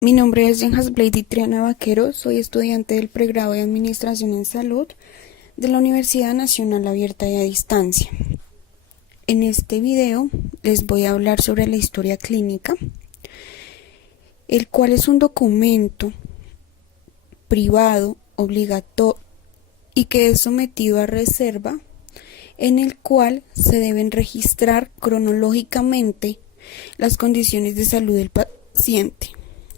Mi nombre es Jenjas Blady Triana Vaquero, soy estudiante del pregrado de Administración en Salud de la Universidad Nacional Abierta y a Distancia. En este video les voy a hablar sobre la historia clínica, el cual es un documento privado, obligatorio y que es sometido a reserva, en el cual se deben registrar cronológicamente las condiciones de salud del paciente,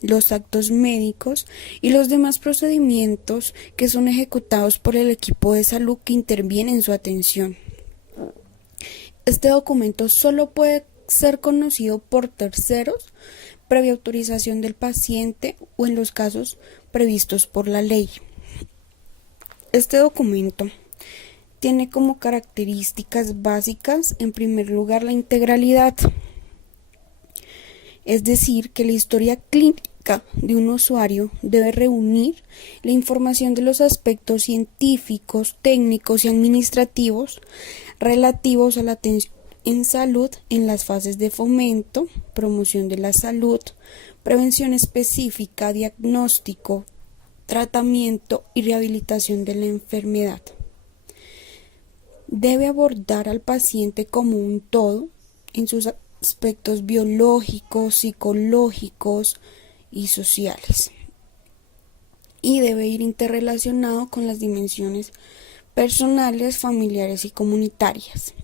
los actos médicos y los demás procedimientos que son ejecutados por el equipo de salud que interviene en su atención. Este documento solo puede ser conocido por terceros previa autorización del paciente o en los casos previstos por la ley. Este documento tiene como características básicas, en primer lugar, la integralidad, es decir, que la historia clínica de un usuario debe reunir la información de los aspectos científicos, técnicos y administrativos relativos a la atención en salud en las fases de fomento, promoción de la salud, prevención específica, diagnóstico, tratamiento y rehabilitación de la enfermedad. Debe abordar al paciente como un todo en sus aspectos biológicos, psicológicos y sociales, y debe ir interrelacionado con las dimensiones personales, familiares y comunitarias.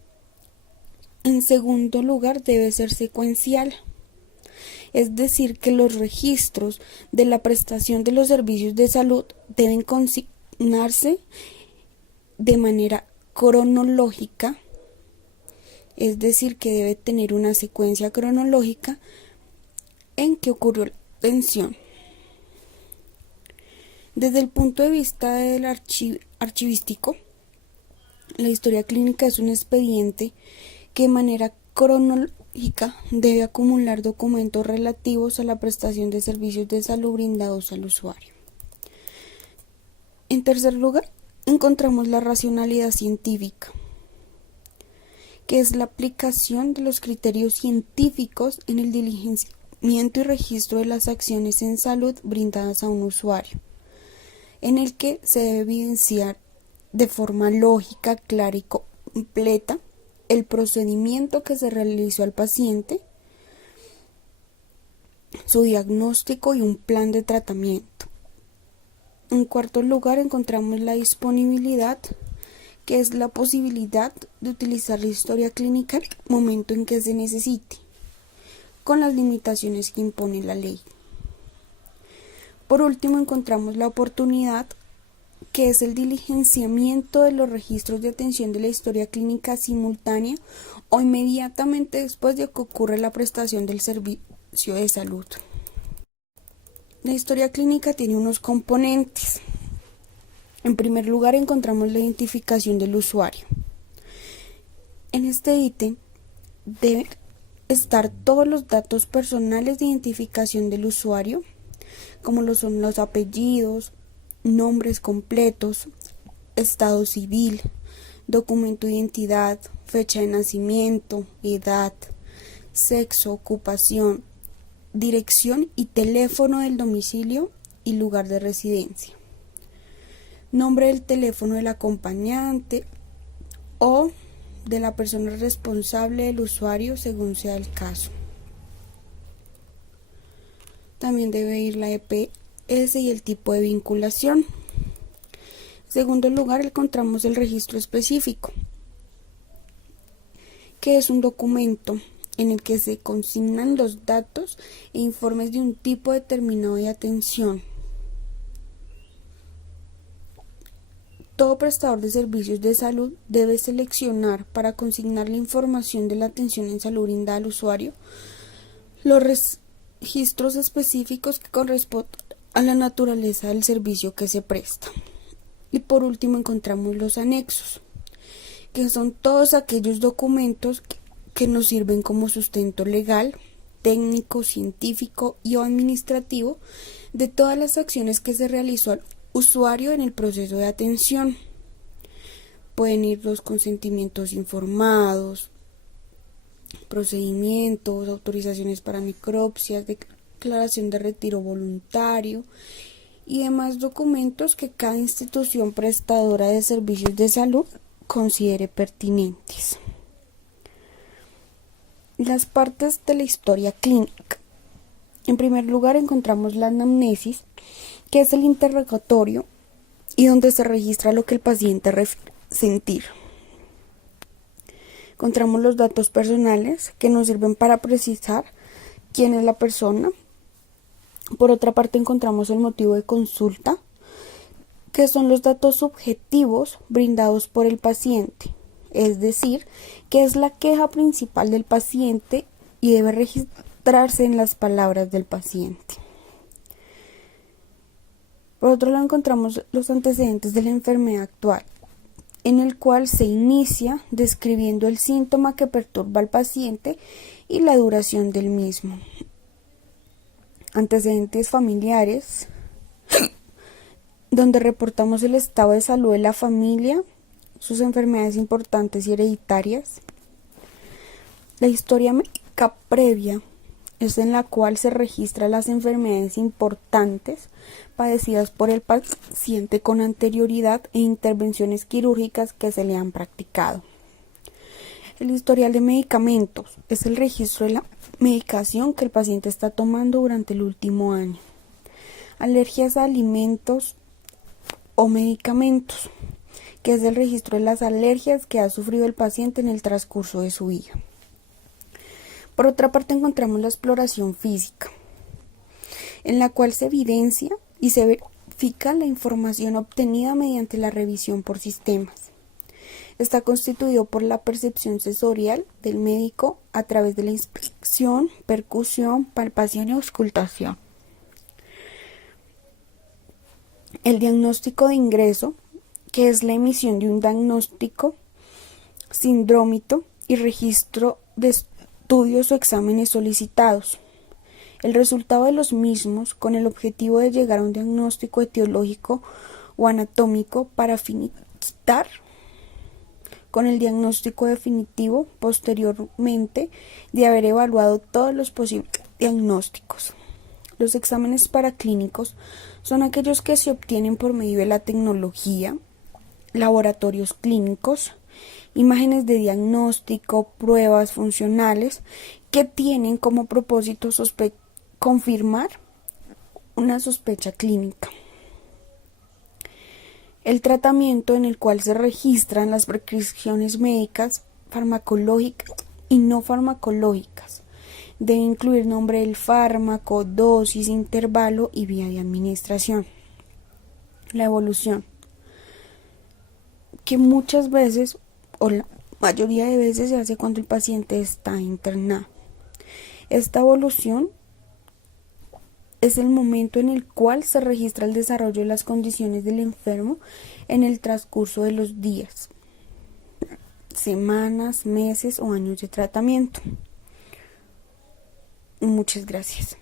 En segundo lugar, debe ser secuencial, es decir, que los registros de la prestación de los servicios de salud deben consignarse de manera cronológica, es decir, que debe tener una secuencia cronológica en que ocurrió la atención. Desde el punto de vista del archivístico, la historia clínica es un expediente que de manera cronológica debe acumular documentos relativos a la prestación de servicios de salud brindados al usuario. En tercer lugar, encontramos la racionalidad científica, que es la aplicación de los criterios científicos en el diligenciamiento y registro de las acciones en salud brindadas a un usuario, en el que se debe evidenciar de forma lógica, clara y completa el procedimiento que se realizó al paciente, su diagnóstico y un plan de tratamiento. En cuarto lugar, encontramos la disponibilidad, que es la posibilidad de utilizar la historia clínica en el momento en que se necesite, con las limitaciones que impone la ley. Por último, encontramos la oportunidad, que es el diligenciamiento de los registros de atención de la historia clínica simultánea o inmediatamente después de que ocurre la prestación del servicio de salud. La historia clínica tiene unos componentes. En primer lugar, encontramos la identificación del usuario. En este ítem deben estar todos los datos personales de identificación del usuario, como lo son los apellidos, nombres completos, estado civil, documento de identidad, fecha de nacimiento, edad, sexo, ocupación, dirección y teléfono del domicilio y lugar de residencia, nombre del teléfono del acompañante o de la persona responsable del usuario según sea el caso. También debe ir la EPS y el tipo de vinculación. En segundo lugar, encontramos el registro específico, que es un documento en el que se consignan los datos e informes de un tipo determinado de atención. Todo prestador de servicios de salud debe seleccionar para consignar la información de la atención en salud brindada al usuario los registros específicos que corresponden a la naturaleza del servicio que se presta. Y por último encontramos los anexos, que son todos aquellos documentos que nos sirven como sustento legal, técnico, científico y o administrativo de todas las acciones que se realizó al usuario en el proceso de atención. Pueden ir los consentimientos informados, procedimientos, autorizaciones para necropsias, declaración de retiro voluntario y demás documentos que cada institución prestadora de servicios de salud considere pertinentes. Las partes de la historia clínica. En primer lugar encontramos la anamnesis, que es el interrogatorio y donde se registra lo que el paciente refiere sentir. Encontramos los datos personales que nos sirven para precisar quién es la persona. Por otra parte encontramos el motivo de consulta, que son los datos subjetivos brindados por el paciente, es decir, que es la queja principal del paciente y debe registrarse en las palabras del paciente. Por otro lado encontramos los antecedentes de la enfermedad actual, en el cual se inicia describiendo el síntoma que perturba al paciente y la duración del mismo. Antecedentes familiares, donde reportamos el estado de salud de la familia, sus enfermedades importantes y hereditarias. La historia médica previa es en la cual se registran las enfermedades importantes padecidas por el paciente con anterioridad e intervenciones quirúrgicas que se le han practicado. El historial de medicamentos es el registro de la medicación que el paciente está tomando durante el último año. Alergias a alimentos o medicamentos, que es el registro de las alergias que ha sufrido el paciente en el transcurso de su vida. Por otra parte encontramos la exploración física, en la cual se evidencia y se verifica la información obtenida mediante la revisión por sistemas. Está constituido por la percepción sensorial del médico a través de la inspección, percusión, palpación y auscultación. El diagnóstico de ingreso, que es la emisión de un diagnóstico sindrómico y registro de estudios o exámenes solicitados. El resultado de los mismos con el objetivo de llegar a un diagnóstico etiológico o anatómico para finiquitar con el diagnóstico definitivo posteriormente de haber evaluado todos los posibles diagnósticos. Los exámenes paraclínicos son aquellos que se obtienen por medio de la tecnología, laboratorios clínicos, imágenes de diagnóstico, pruebas funcionales que tienen como propósito confirmar una sospecha clínica. El tratamiento en el cual se registran las prescripciones médicas, farmacológicas y no farmacológicas. Debe incluir nombre del fármaco, dosis, intervalo y vía de administración. La evolución, que muchas veces o la mayoría de veces se hace cuando el paciente está internado. Esta evolución es el momento en el cual se registra el desarrollo de las condiciones del enfermo en el transcurso de los días, semanas, meses o años de tratamiento. Muchas gracias.